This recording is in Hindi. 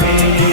भी